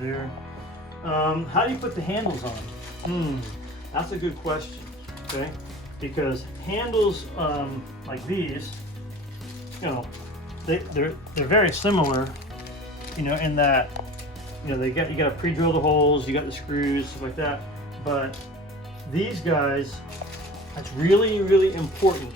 there. How do you put the handles on? That's a good question, okay? Because handles like these, you know, they're very similar, you know, in that, you know, you got to pre-drill the holes, you got the screws, stuff like that. But these guys, that's really, really important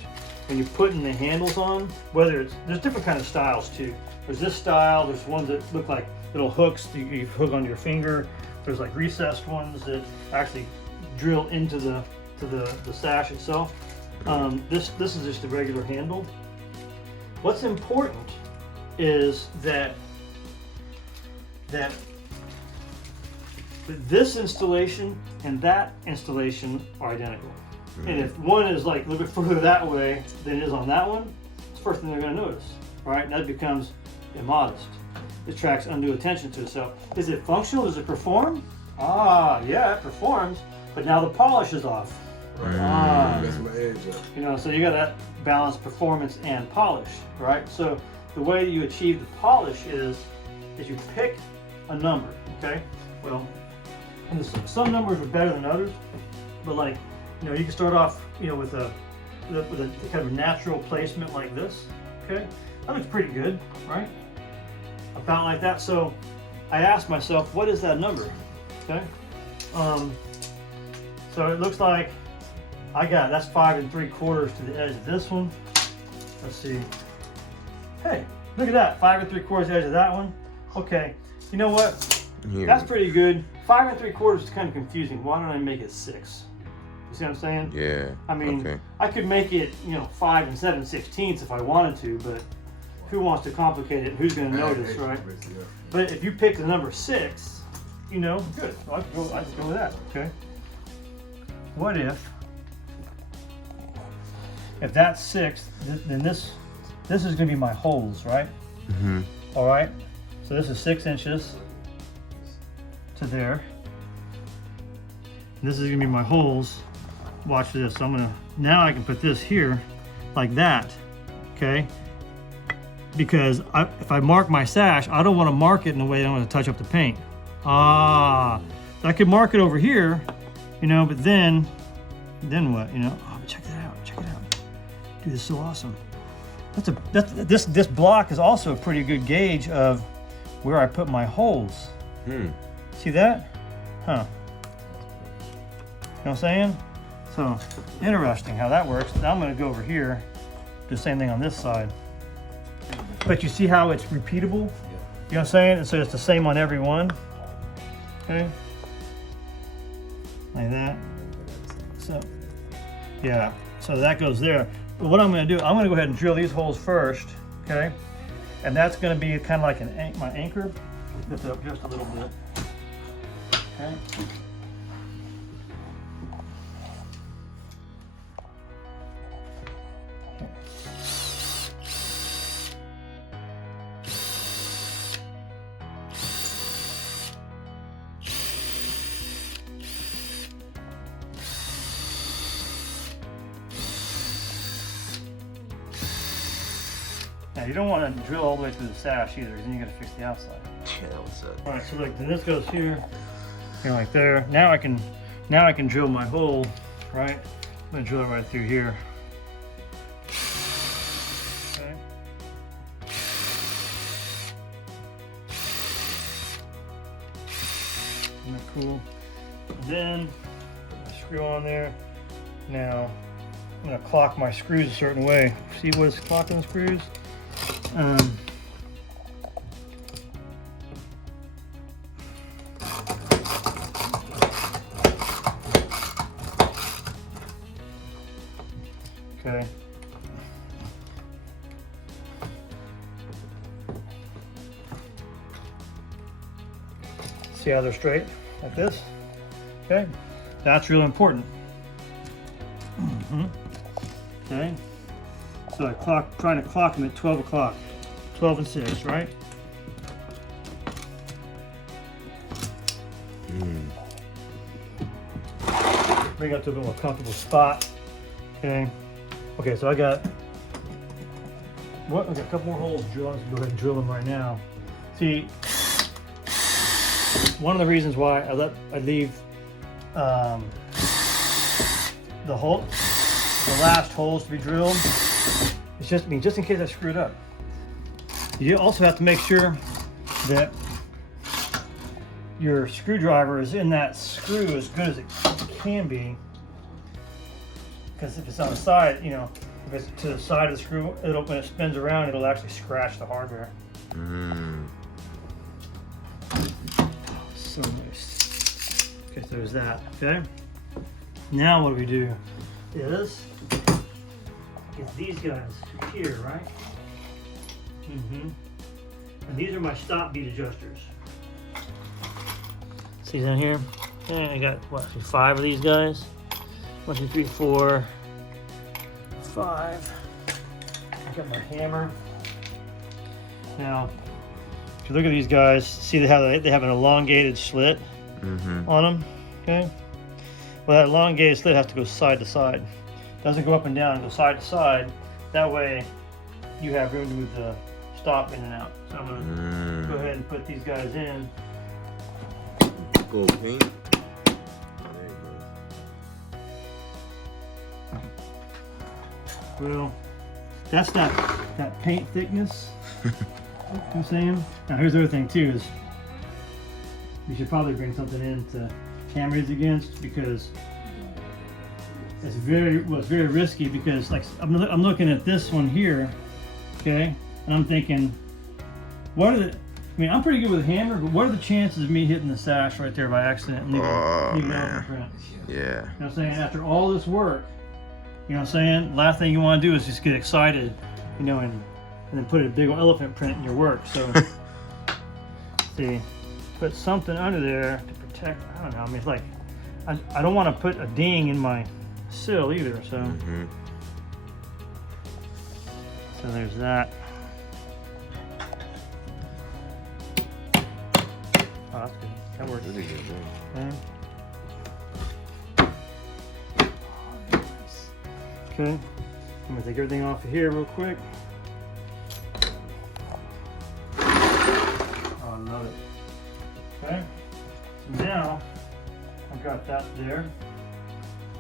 when you're putting the handles on. Whether there's different kind of styles too. There's this style. There's ones that look like little hooks that you hook on your finger. There's like recessed ones that actually drill into the sash itself. This is just a regular handle. What's important is that this installation and that installation are identical. And if one is like a little bit further that way than it is on that one, it's the first thing they're going to notice, right? And that becomes immodest. It attracts undue attention to itself. Is it functional? Does it perform? Yeah, it performs, but now the polish is off. Right. That's my edge up. You know, so you got to balance performance and polish, right? So the way you achieve the polish is you pick a number, okay? Well, and some numbers are better than others, but like, you know, you can start off, you know, with a kind of natural placement like this, okay? That looks pretty good, right? About like that. So I asked myself, what is that number, okay? So it looks like that's 5 3/4 to the edge of this one. Let's see. Hey, look at that, 5 3/4 to the edge of that one. Okay, you know what? Here. That's pretty good. 5 3/4 is kind of confusing. Why don't I make it 6? You see what I'm saying? Yeah. I mean, okay. I could make it, you know, 5 7/16 if I wanted to, but who wants to complicate it? Who's going to notice, right? But if you pick the number 6, you know, good. Well, I can go with that. Okay. What if that's 6? Then this is going to be my holes, right? All right. So this is 6 inches to there. And this is going to be my holes. Watch this. Now I can put this here like that, okay? Because if I mark my sash, I don't want to mark it in a way that I'm going to touch up the paint. So I could mark it over here, you know, but then what, you know? Oh, but check that out, check it out. Dude, this is so awesome. This block is also a pretty good gauge of where I put my holes. See that? Huh. You know what I'm saying? So, interesting how that works. Now I'm going to go over here, do the same thing on this side. But you see how it's repeatable? You know what I'm saying? And so it's the same on every one. Okay? Like that. So, yeah. So that goes there. But what I'm going to do, I'm going to go ahead and drill these holes first. Okay? And that's going to be kind of like my anchor. Lift it up just a little bit. Okay? Now you don't want to drill all the way through the sash either, then you got to fix the outside. Yeah, what's up? All right, so like then this goes here, like there. Now I can drill my hole, right? I'm gonna drill it right through here. Okay. Isn't that cool? And then put my screw on there. Now I'm gonna clock my screws a certain way. See what's clocking the screws? Okay. See how they're straight, like this? Okay, that's real important. Okay, so trying to clock them at 12 o'clock, 12 and 6, right? Bring it up to a bit more comfortable spot. Okay. Okay, so I got a couple more holes drilled. Let's go ahead and drill them right now. See, one of the reasons why I leave the last holes to be drilled. It's just in case I screw it up. You also have to make sure that your screwdriver is in that screw as good as it can be. Because if it's on the side, you know, if it's to the side of the screw, when it spins around, it'll actually scratch the hardware. So nice. Okay, so there's that. Okay. Now what we do is get these guys here, right? And these are my stop bead adjusters. See down here? Okay, I got what? 5 of these guys. 1, 2, 3, 4, 5. I got my hammer. Now, if you look at these guys, see how they have an elongated slit on them. Okay. Well, that elongated slit has to go side to side. It doesn't go up and down; it goes side to side. That way, you have room to move the stop in and out. So I'm gonna go ahead and put these guys in. Gold paint. Well, that's that paint thickness. You know what I'm saying? Now here's the other thing too is you should probably bring something in to hammer these against, because it's very risky, because like I'm looking at this one here, okay, and I'm thinking, what are the, I mean, I'm pretty good with a hammer, but what are the chances of me hitting the sash right there by accident and leaving it out in print? Yeah. You know what I'm saying? After all this work, you know what I'm saying? Last thing you want to do is just get excited, you know, and then put a big old elephant print in your work. So, see, put something under there to protect. I don't know. I mean, it's like I don't want to put a ding in my sill either. So, so there's that. Oh, that's good. That works. Really good, Okay. Okay, I'm gonna take everything off of here real quick. Oh, I love it. Okay, so now I've got that there.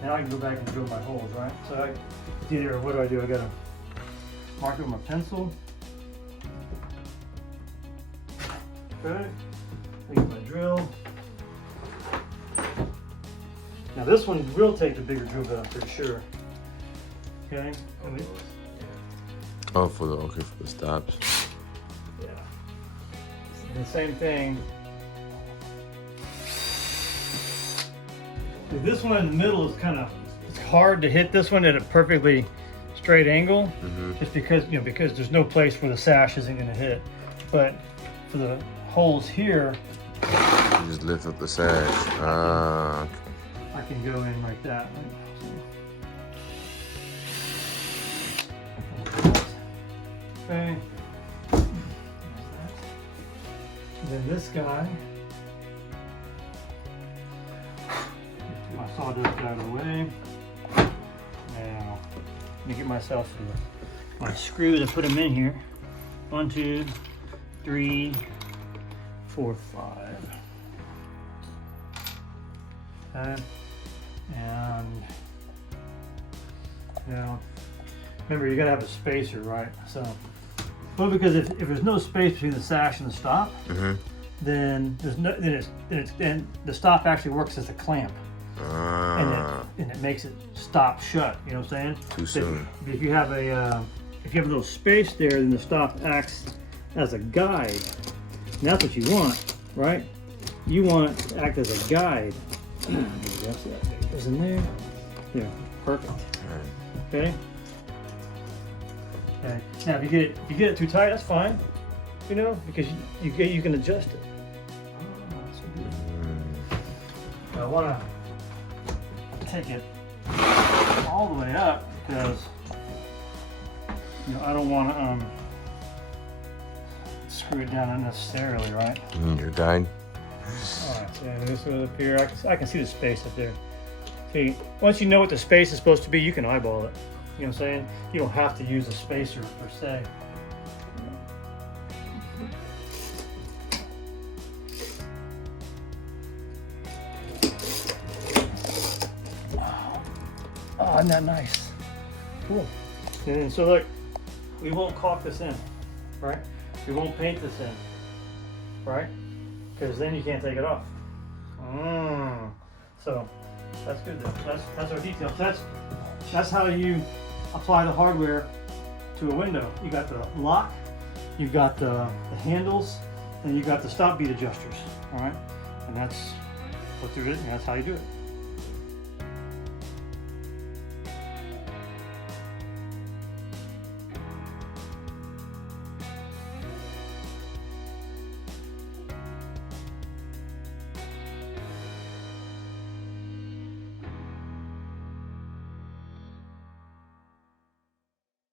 Now I can go back and drill my holes, right? So it's either, what do? I gotta mark it with my pencil. Okay, I get my drill. Now this one will take the bigger drill bit, I'm pretty sure. Okay. Oh, for the stops. Yeah. And the same thing. This one in the middle is it's hard to hit this one at a perfectly straight angle, just because because there's no place where the sash isn't going to hit. But for the holes here, You just lift up the sash. Ah. I can go in like that. Okay. Then this guy, my sawdust out of the way. Now, let me get myself my screws and put them in here. 1, 2, 3, 4, 5. Okay. And now, remember, you gotta have a spacer, right? So, well, because if there's no space between the sash and the stop, then there's no then the stop actually works as a clamp, and it makes it stop shut. You know what I'm saying? Too soon. If you have a little space there, then the stop acts as a guide. And that's what you want, right? You want it to act as a guide. That goes in there. Yeah, perfect. Okay. Okay. Now, if you get it too tight, that's fine. You know, because you can adjust it. Oh, that's so good. I want to take it all the way up because I don't want to screw it down unnecessarily, right? Your guide. All right. So this goes up here. I can see the space up there. See, once you know what the space is supposed to be, you can eyeball it. You know what I'm saying? You don't have to use a spacer per se. isn't that nice? Cool. And so look, we won't caulk this in, right? We won't paint this in, right? Because then you can't take it off. So that's good though. That's our detail. That's how you apply the hardware to a window. You got the lock, you've got the handles, and you got the stop bead adjusters. All right, and that's what they're doing. That's how you do it.